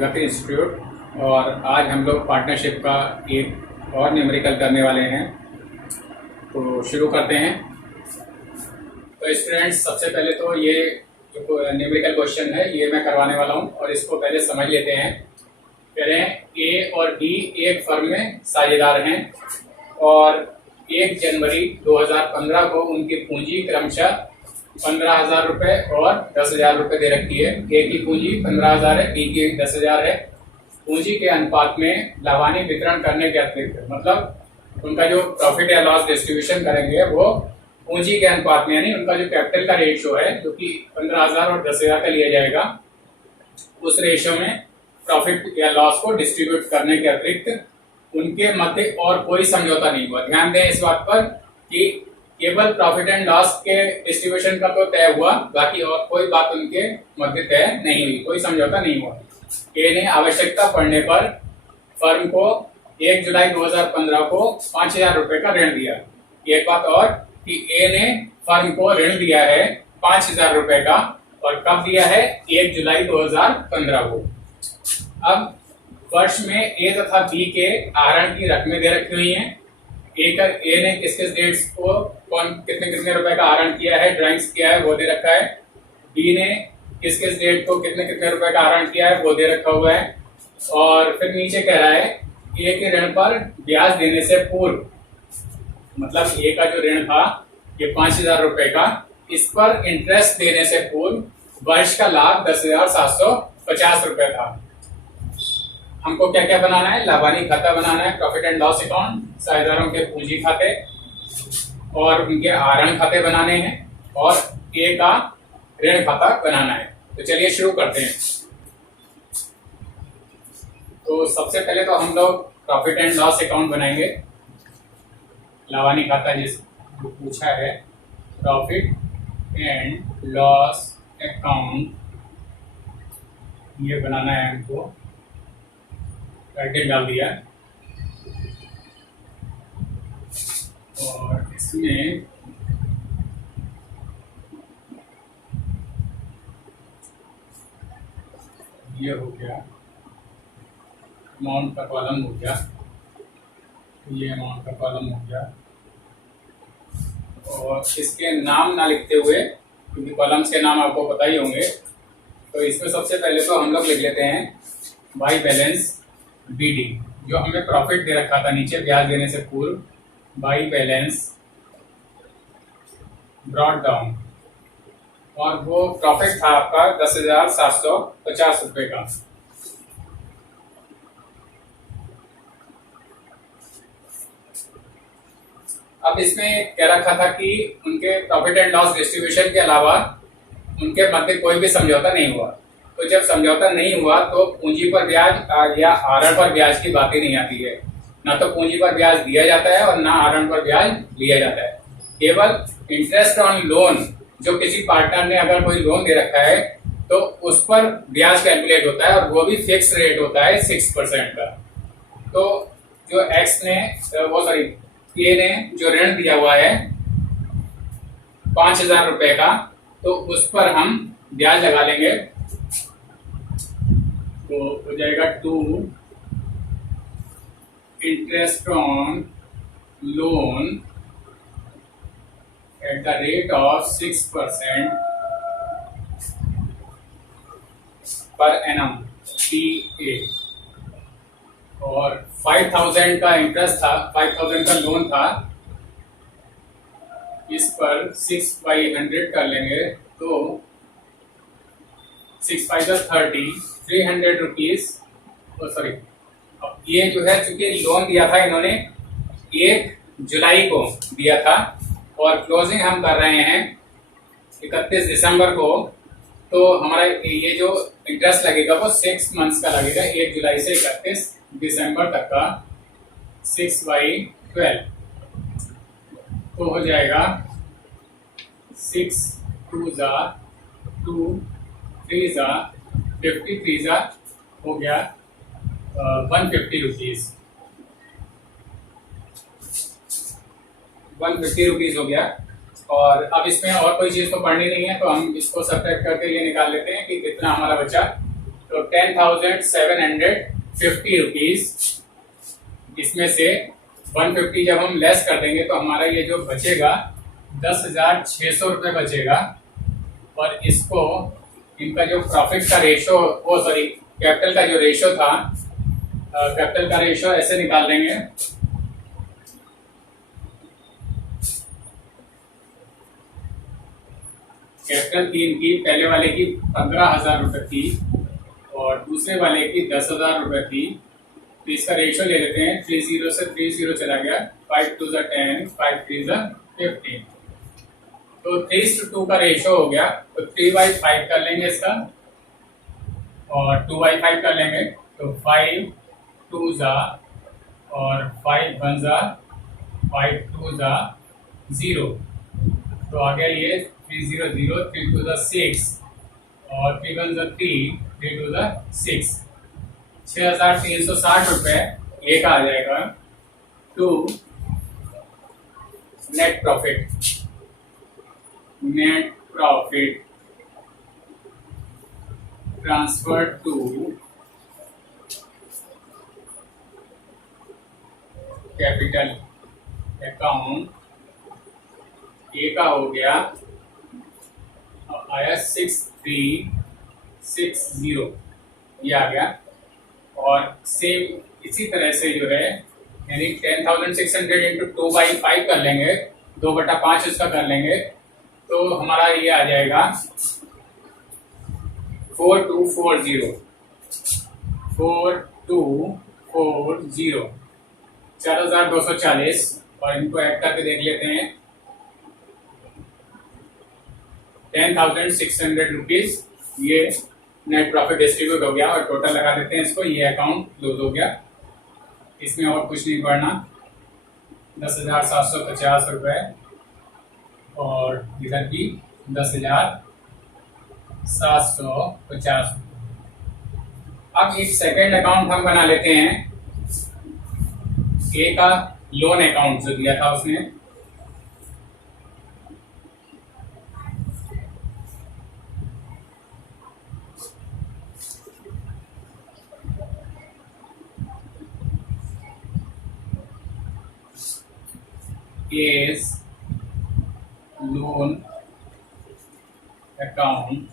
प्रगति institute और आज हम लोग पार्टनरशिप का एक और न्यूमेरिकल करने वाले हैं। तो शुरू करते हैं। तो स्टूडेंट्स, सबसे पहले तो ये जो न्यूमेरिकल क्वेश्चन है ये मैं करवाने वाला हूँ और इसको पहले समझ लेते हैं। कह रहे हैं ए और बी एक फर्म में साझेदार हैं और 1 जनवरी 2015 को उनकी पूंजी क्रमशः 15,000 रुपये और 10,000 रुपये दे रखी है। ए की पूंजी 15,000 है, बी की 10,000 है। पूंजी के अनुपात में लाभानी वितरण करने के अतिरिक्त, मतलब उनका जो प्रॉफिट या लॉस डिस्ट्रीब्यूशन करेंगे वो पूंजी के अनुपात में, यानी उनका जो कैपिटल का रेशियो है जो कि 15,000 और 10,000 का लिया जाएगा, उस रेशियो में प्रॉफिट या लॉस को डिस्ट्रीब्यूट करने के अतिरिक्त उनके मध्य और कोई समझौता नहीं हुआ। ध्यान दें इस बात पर कि केवल प्रॉफिट एंड लॉस के डिस्ट्रीब्यूशन का तो तय हुआ, बाकी और कोई बात उनके मध्य तय नहीं हुई, कोई समझौता नहीं हुआ। ए ने आवश्यकता पड़ने पर फर्म को 1 जुलाई 2015 को 5,000 रुपए का ऋण दिया। एक बात और कि ए ने फर्म को ऋण दिया है 5,000 रुपए का, और कब दिया है? 1 जुलाई 2015 को। अब वर्ष में ए तथा बी के आहरण की रकमें दे रखी हुई हैं। ए ने किस किस डेट्स को कौन कितने कितने रुपए का आहरण किया है, ड्राइंग्स किया है, वो दे रखा है। बी ने किस किस डेट को कितने कितने रुपए का आहरण किया है, वो दे रखा हुआ है। और फिर नीचे कह रहा है ए के ऋण पर ब्याज देने से पूर्व, मतलब ए का जो ऋण था ये 5,000 रुपए का, इस पर इंटरेस्ट देने से पूर्व वर्ष का लाभ 10,750 रुपए था। हमको क्या क्या बनाना है? लाभानी खाता बनाना है, प्रॉफिट एंड लॉस अकाउंट, साझेदारों के पूंजी खाते और उनके आहरण खाते बनाने हैं, और ए का ऋण खाता बनाना है। तो चलिए शुरू करते हैं। तो सबसे पहले तो हम लोग प्रॉफिट एंड लॉस अकाउंट बनाएंगे। लाभानी खाता जिस पूछा है, प्रॉफिट एंड लॉस अकाउंट ये बनाना है हमको। टाइटल डाल दिया और इसमें ये हो गया, अमाउंट का कॉलम हो गया, ये अमाउंट का कॉलम हो गया। और इसके नाम ना लिखते हुए, क्योंकि कॉलम्स के नाम आपको पता ही होंगे, तो इसमें सबसे पहले तो हम लोग लिख लेते हैं बाई बैलेंस बीडी, जो हमें प्रॉफिट दे रखा था नीचे ब्याज देने से पूर्व, बाई बैलेंस ब्रॉट डाउन, और वो प्रॉफिट था आपका 10,750 रुपए का। अब इसमें कह रखा था कि उनके प्रॉफिट एंड लॉस डिस्ट्रीब्यूशन के अलावा उनके मध्य कोई भी समझौता नहीं हुआ। तो जब समझौता नहीं हुआ तो पूंजी पर ब्याज या आहरण पर ब्याज की बात ही नहीं आती है। ना तो पूंजी पर ब्याज दिया जाता है और ना आहरण पर ब्याज लिया जाता है। केवल इंटरेस्ट ऑन लोन, जो किसी पार्टनर ने अगर कोई लोन दे रखा है तो उस पर ब्याज कैलकुलेट होता है, और वो भी फिक्स रेट होता है 6% का। तो जो एक्स ने ए ने जो ऋण दिया हुआ है 5,000 रुपए का, तो उस पर हम ब्याज लगा लेंगे। तो हो जाएगा 2 interest on loan at the rate of 6% per annum PA, और 5,000 का इंटरेस्ट था, 5,000 का लोन था। इस पर 6/100 कर लेंगे तो 6/5 30, 300 रुपीज। सॉरी, अब ये जो है चूंकि लोन दिया था इन्होंने 1 जुलाई को दिया था और क्लोजिंग हम कर रहे हैं 31 दिसंबर को, तो हमारा ये जो इंटरेस्ट लगेगा वो 6 मंथ्स का लगेगा, 1 जुलाई से 31 दिसंबर तक का 6/12। तो हो जाएगा 6 2 जा 2 3 जा 53 जा हो गया 150 रुपीज। 150 रुपीज हो गया। और अब इसमें और कोई चीज तो पढ़नी नहीं है, तो हम इसको सब्ट्रैक्ट करके ये निकाल लेते हैं कि कितना हमारा बचा। तो 10,750 रुपीज, इसमें से 150 जब हम लेस कर देंगे तो हमारा ये जो बचेगा 10,600 रुपये बचेगा। और इसको इनका जो प्रॉफिट का रेशो, वो सॉरी कैपिटल का जो रेशो था, कैपिटल का रेशो ऐसे निकाल देंगे। कैपिटल की इनकी पहले वाले की 15,000 रुपये थी और दूसरे वाले की 10,000 रुपये थी। तो इसका रेशो ले लेते हैं, 30 से 30 चला गया, 5 2 10, 5 3 15। तो 3:2 का रेशो हो गया, तो 3/5 कर लेंगे इसका और 2/5 कर लेंगे। तो 5 2 और 5 1 5 2 0। तो आ गया ये 3 0 3 2 6 और 3 1 3 3 2 6, 6,360 रुपये एक आ जाएगा to net profit. Net profit transfer to capital account, ए का हो गया, आया 6360, ये आ गया। और सेम इसी तरह से जो है, यानी 10,600 इंटू 2/5 कर लेंगे, 2/5 इसका कर लेंगे, तो हमारा ये आ जाएगा 4240, 4240, 4,240। और इनको ऐड करके देख लेते हैं, 10,600 रुपीज ये नेट प्रॉफिट डिस्ट्रीब्यूट हो गया। और टोटल लगा देते हैं इसको, ये अकाउंट क्लोज हो गया, इसमें और कुछ नहीं पढ़ना। 10,750 रुपये और इधर भी 10,750। अब एक सेकेंड अकाउंट हम बना लेते हैं, ए का लोन अकाउंट जो दिया था उसने, केस लोन अकाउंट,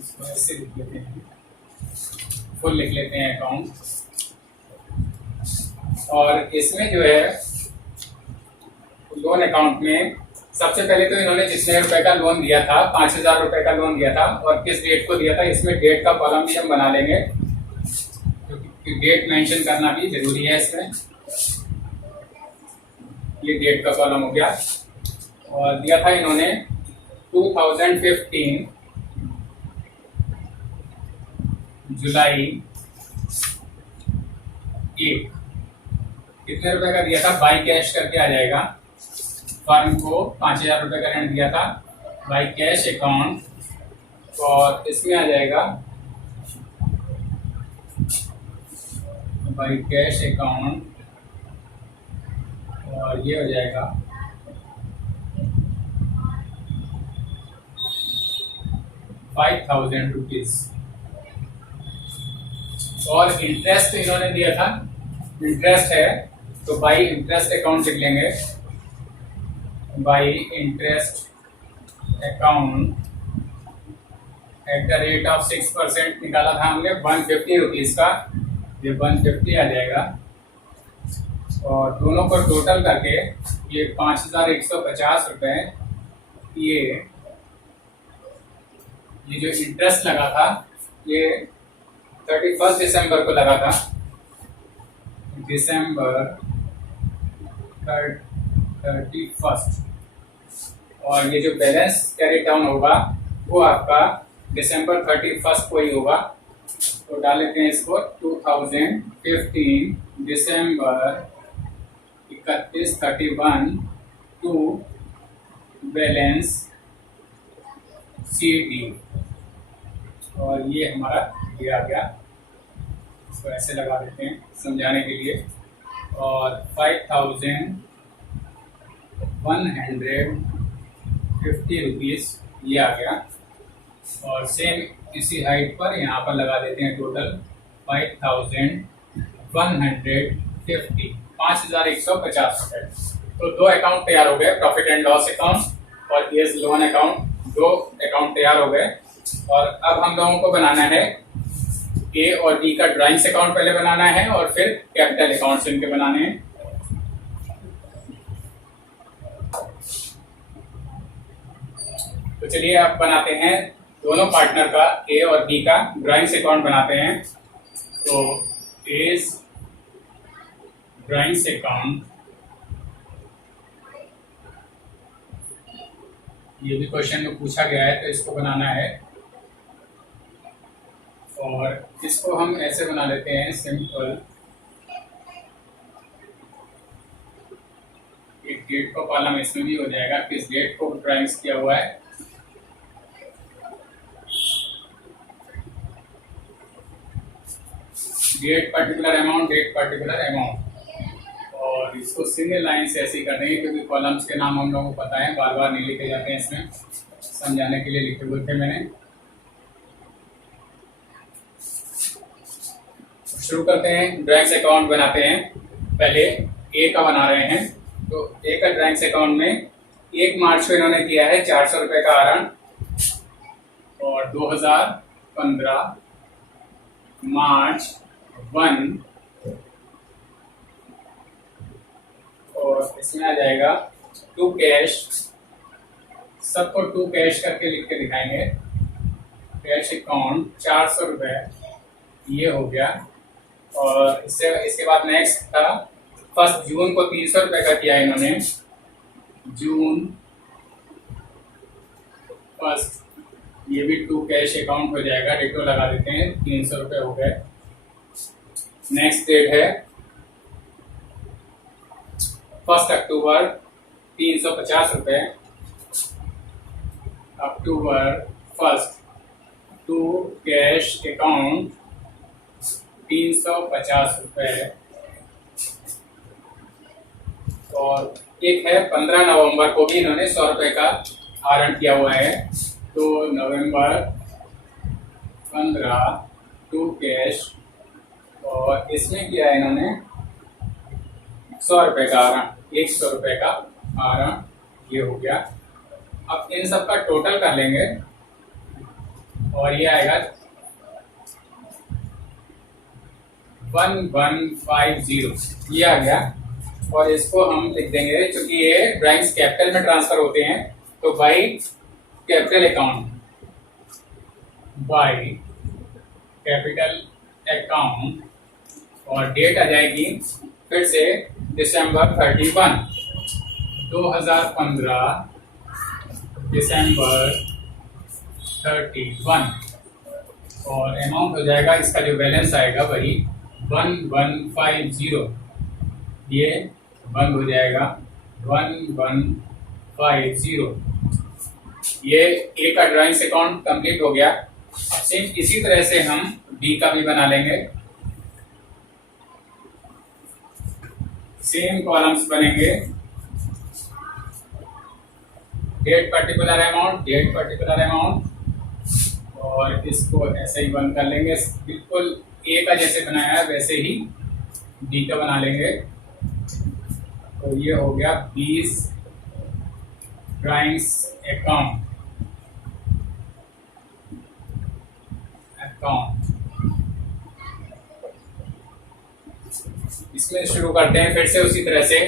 इसको ऐसे लिख लेते हैं, फुल लिख लेते हैं अकाउंट। और इसमें जो है लोन अकाउंट में सबसे पहले तो इन्होंने जितने रुपए का लोन दिया था, 5,000 रुपए का लोन दिया था, और किस डेट को दिया था, इसमें डेट का कॉलम भी हम बना लेंगे, क्योंकि डेट मेंशन करना भी जरूरी है इसमें। ये डेट का कॉलम हो गया। और दिया था इन्होंने 2015 जुलाई 1, कितने रुपए का दिया था, बाई कैश करके आ जाएगा। फर्म को 5,000 रुपए का ऋण दिया था बाई कैश अकाउंट, और इसमें आ जाएगा बाई कैश अकाउंट, और ये हो जाएगा 5,000 रुपीज। और इंटरेस्ट इन्होंने दिया था, इंटरेस्ट है तो बाई इंटरेस्ट अकाउंट लिख लेंगे, by interest account at the rate of 6% निकाला था हमने 150 रुपीज का, ये 150 आ जाएगा। और दोनों को टोटल करके ये 5,150 रुपये, ये जो इंटरेस्ट लगा था ये 31 दिसंबर को लगा था, दिसंबर 31। और ये जो बैलेंस कैरी डाउन होगा वो आपका दिसंबर 31 को ही होगा। तो डाल लेते हैं इसको, 2015 दिसंबर 31 टू बैलेंस CD, और ये हमारा ये आ गया। इसको ऐसे लगा देते हैं समझाने के लिए। और 5,150 रुपीज ये आ गया। और सेम इसी हाइट पर यहाँ पर लगा देते हैं टोटल 5150, 5150 रुपये। तो दो अकाउंट तैयार हो गए, प्रॉफिट एंड लॉस अकाउंट और केस लोन अकाउंट, दो अकाउंट तैयार हो गए। और अब हम लोगों को बनाना है ए और बी का ड्राइंग्स अकाउंट पहले बनाना है और फिर कैपिटल अकाउंट्स इनके बनाने हैं। तो चलिए अब बनाते हैं दोनों पार्टनर का ए और बी का ड्राइंग्स अकाउंट बनाते हैं। तो एज ड्राइंग्स अकाउंट, ये भी क्वेश्चन में पूछा गया है तो इसको बनाना है। और इसको हम ऐसे बना लेते हैं सिंपल, एक डेट का कॉलम इसमें भी हो जाएगा, किस डेट को ड्राइंग्स किया हुआ है। Date particular amount, date particular amount. और इसको सिंगल लाइन से ऐसे ही कर देंगे क्योंकि कॉलम्स के नाम हम लोगों को पता है, बार बार नहीं लिखे जाते हैं, इसमें समझाने के लिए लिखे हुए थे मैंने। शुरू करते हैं, ड्राइंग्स अकाउंट बनाते हैं। पहले ए का बना रहे हैं। तो ए का ड्राइंग्स अकाउंट में 1 मार्च को इन्होंने किया है 400 रुपये का आहरण, और 2015 मार्च 1, और इसमें आ जाएगा टू कैश, सबको टू कैश करके लिख के दिखाएंगे। कैश अकाउंट 400 रुपये, ये हो गया। और इसके बाद नेक्स्ट था 1 जून को 300 रुपये का किया इन्होंने, जून 1, ये भी टू कैश अकाउंट हो जाएगा, डिटो लगा देते हैं, 300 रुपये हो गए। नेक्स्ट डेट है 1 अक्टूबर 350 रुपये, अक्टूबर 1 टू कैश अकाउंट 350 रुपये। और एक है 15 नवंबर को भी इन्होंने 100 रुपये का आहरण किया हुआ है। तो नवंबर 15 टू कैश, और इसमें किया है इन्होंने 100 रुपये का आहरण, 100 रुपये का आहरण, ये हो गया। अब इन सब का टोटल कर लेंगे और ये आएगा 1150, ये आ गया। और इसको हम लिख देंगे, क्योंकि ये ड्राइंग्स कैपिटल में ट्रांसफर होते हैं, तो by capital account, by capital account. और डेट आ जाएगी फिर से दिसंबर 31, 2015 दिसंबर 31। और अमाउंट हो जाएगा, इसका जो बैलेंस आएगा वही 1150, ये बंद हो जाएगा 1150। ये ए का ड्राइंग्स अकाउंट कंप्लीट हो गया। सेम इसी तरह से हम बी का भी बना लेंगे, सेम कॉलम्स बनेंगे, date particular amount, date particular amount, और इसको ऐसे ही बंद कर लेंगे, बिल्कुल ए का जैसे बनाया है वैसे ही बी का बना लेंगे। तो ये हो गया 20 ड्राइंग्स अकाउंट। इसमें शुरू करते हैं फिर से उसी तरह से।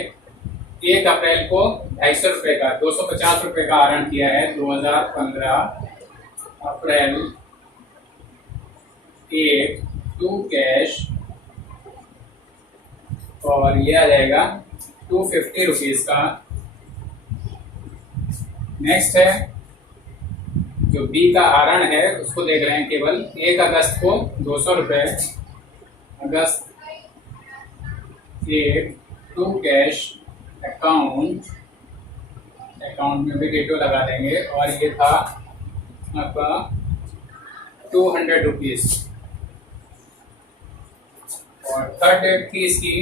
1 अप्रैल को 250 रुपये का, 250 रुपये का आहरण किया है, 2015 अप्रैल 1 टू कैश, और ये आ जाएगा 250 रुपीज का। नेक्स्ट है जो बी का आहरण है उसको देख रहे हैं केवल 1 अगस्त को 200 रुपये, अगस्त 1 टू कैश अकाउंट, अकाउंट में भी डेटो लगा देंगे, और ये था आपका 200 रुपीज। और थर्ड डेट थी इसकी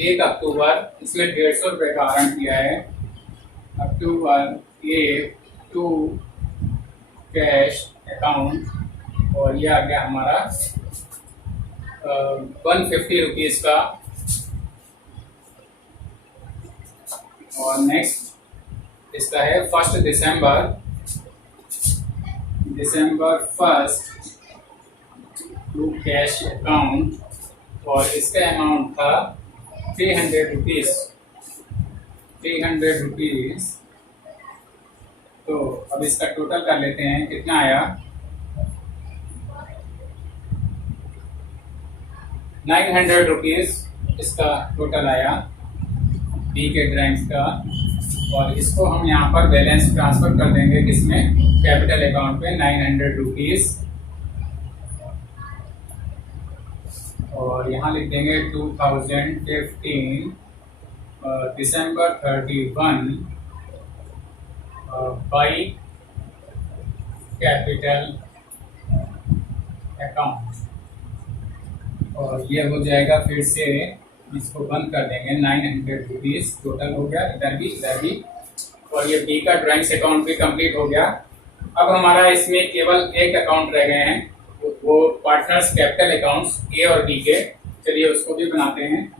1 अक्टूबर, इसमें 150 रुपये का आहरण किया है, अक्टूबर 1 टू कैश अकाउंट और ये आ गया हमारा 150 रुपीज़ का। और नेक्स्ट इसका है 1 दिसंबर टू कैश अकाउंट, और इसका अमाउंट था 300 रुपीज़। तो अब इसका टोटल कर लेते हैं, कितना आया। 900 रुपीज़ इसका टोटल आया बी के ड्राइंग्स का। और इसको हम यहाँ पर बैलेंस ट्रांसफर कर देंगे किसमें, कैपिटल अकाउंट पे 900 रुपीज़। और यहाँ लिख देंगे 2015 दिसंबर 31 बाई कैपिटल अकाउंट। और ये हो जाएगा, फिर से इसको बंद कर देंगे। 900 रुपीज़ टोटल हो गया, इधर भी। और ये बी का ड्राइंग्स अकाउंट भी कंप्लीट हो गया। अब हमारा इसमें केवल एक अकाउंट रह गए हैं, वो पार्टनर्स कैपिटल अकाउंट्स ए और बी के। चलिए उसको भी बनाते हैं।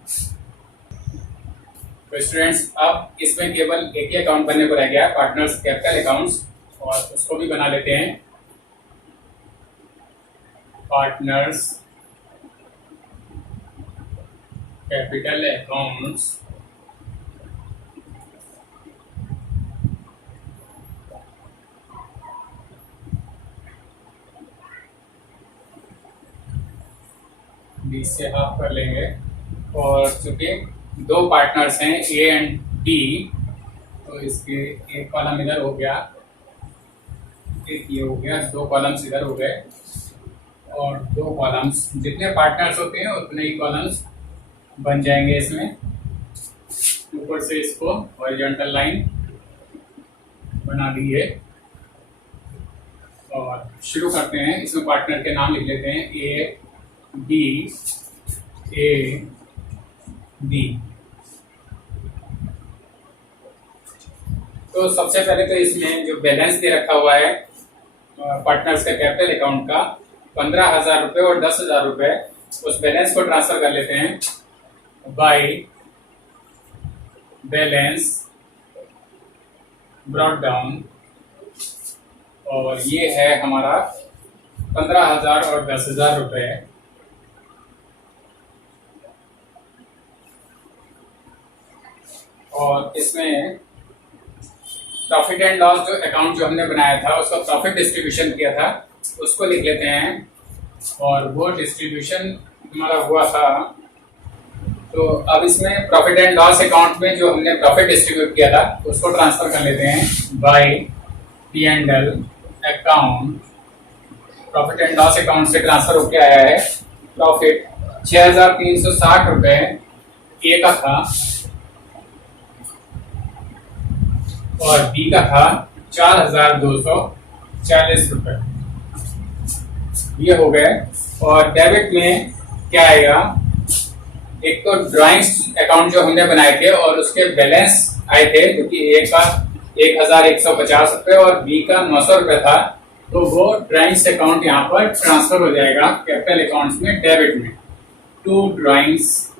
तो स्टूडेंट्स, अब इसमें केवल एक ही अकाउंट बनने को रह गया, पार्टनर्स कैपिटल अकाउंट्स, और उसको भी बना लेते हैं। पार्टनर्स कैपिटल अकाउंट्स बी से हाफ कर लेंगे। और चूंकि दो पार्टनर्स हैं ए एंड बी, तो इसके एक कॉलम इधर हो गया, एक ये हो गया, दो कॉलम्स इधर हो गए। और दो कॉलम्स, जितने पार्टनर्स होते हैं उतने ही कॉलम्स बन जाएंगे इसमें। ऊपर से इसको हॉरिजॉन्टल लाइन बना दी है। और शुरू करते हैं। इसमें पार्टनर के नाम लिख लेते हैं, ए बी तो सबसे पहले तो इसमें जो बैलेंस दे रखा हुआ है पार्टनर्स का कैपिटल अकाउंट का 15,000 रुपये और 10,000 रुपये, उस बैलेंस को ट्रांसफर कर लेते हैं बाय बैलेंस ब्रॉट डाउन। और ये है हमारा 15,000 और 10,000 रुपये। और इसमें प्रॉफिट एंड लॉस जो अकाउंट जो हमने बनाया था, उसका प्रॉफिट डिस्ट्रीब्यूशन किया था, उसको लिख लेते हैं। और वो डिस्ट्रीब्यूशन हमारा हुआ था, तो अब इसमें प्रॉफिट एंड लॉस अकाउंट में जो हमने प्रॉफिट डिस्ट्रीब्यूट किया था उसको ट्रांसफर कर लेते हैं by P and L account. Profit and loss account से ट्रांसफर होकर आया है प्रॉफिट 6,360 रुपये ए का था, और बी का था 4,240 रुपये। ये हो गए। और डेबिट में क्या आएगा, एक तो ड्राइंग्स अकाउंट जो हमने बनाए थे और उसके बैलेंस आए थे, क्योंकि ए का 1,150 रुपये और बी का 900 रुपये था, तो वो ड्राइंग्स अकाउंट यहाँ पर ट्रांसफर हो जाएगा कैपिटल अकाउंट्स में, डेबिट में। टू ड्राइंग्स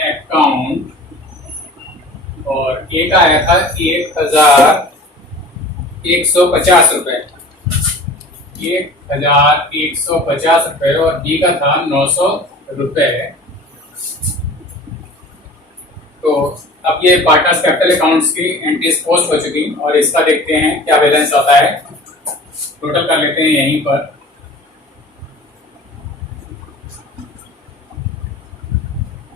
अकाउंट, और ए का आया था 1,150 रुपये, 1,150 रुपये, और बी का था 900 रुपये। तो अब ये पार्टनर्स कैपिटल अकाउंट्स की एंट्रीज पोस्ट हो चुकी, और इसका देखते हैं क्या बैलेंस आता है। टोटल कर लेते हैं यहीं पर।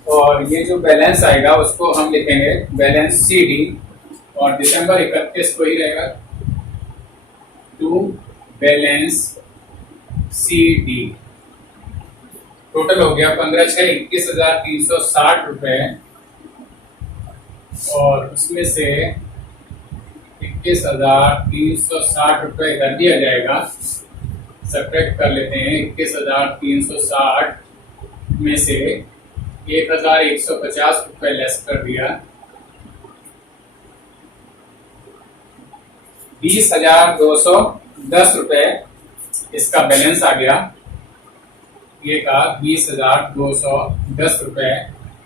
और ये जो बैलेंस आएगा उसको हम लिखेंगे बैलेंस सी डी, और दिसंबर 31 को ही रहेगा to balance C D. Total हो गया 15,6 21,360 रुपये, और उसमें से 21,360 रुपये कर दिया जाएगा। सब्ट्रैक्ट कर लेते हैं। 21,360 में से 1,150 रुपये लेस कर दिया, 20,210 रुपये इसका बैलेंस आ गया, ये का 20,210 रुपये।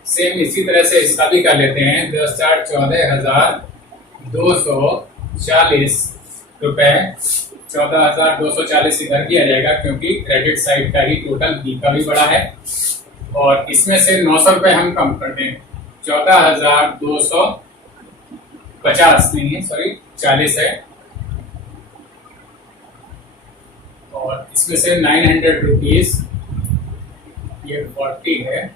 सेम इसी तरह से इसका भी कर लेते हैं, 10,14,240 रुपये। 14,240 इधर किया जाएगा क्योंकि क्रेडिट साइड का ही टोटल बी का भी बड़ा है, और इसमें से 900 रुपये हम कम कर दें। 14,250 नहीं है, सॉरी 40 है, और इसमें से 900 रुपीज, ये 40 है,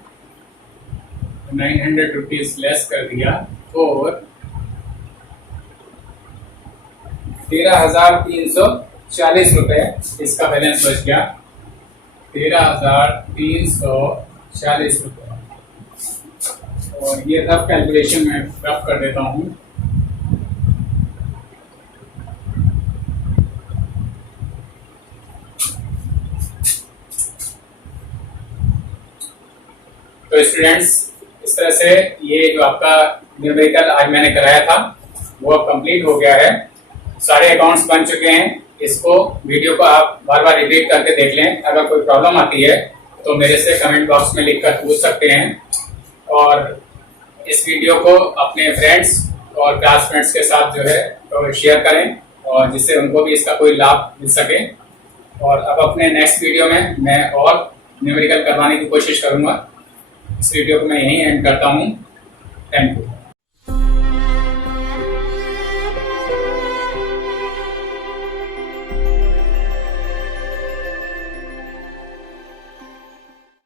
900 रुपीज लेस कर दिया, और 13,340 रुपये इसका बैलेंस बच गया। 13,340 रुपये, और ये रफ कैलकुलेशन मैं रफ कर देता हूँ। तो स्टूडेंट्स, इस तरह से ये जो आपका न्यूमेरिकल आज मैंने कराया था वो अब कंप्लीट हो गया है। सारे अकाउंट्स बन चुके हैं। इसको वीडियो को आप बार बार रिपीट करके देख लें। अगर कोई प्रॉब्लम आती है तो मेरे से कमेंट बॉक्स में लिखकर पूछ सकते हैं, और इस वीडियो को अपने फ्रेंड्स और क्लासमेट्स के साथ जो है तो शेयर करें, और जिससे उनको भी इसका कोई लाभ मिल सके। और अब अपने नेक्स्ट वीडियो में मैं और न्यूमेरिकल करवाने की कोशिश करूंगा। इस वीडियो को मैं यहीं एंड करता हूँ। Thank you.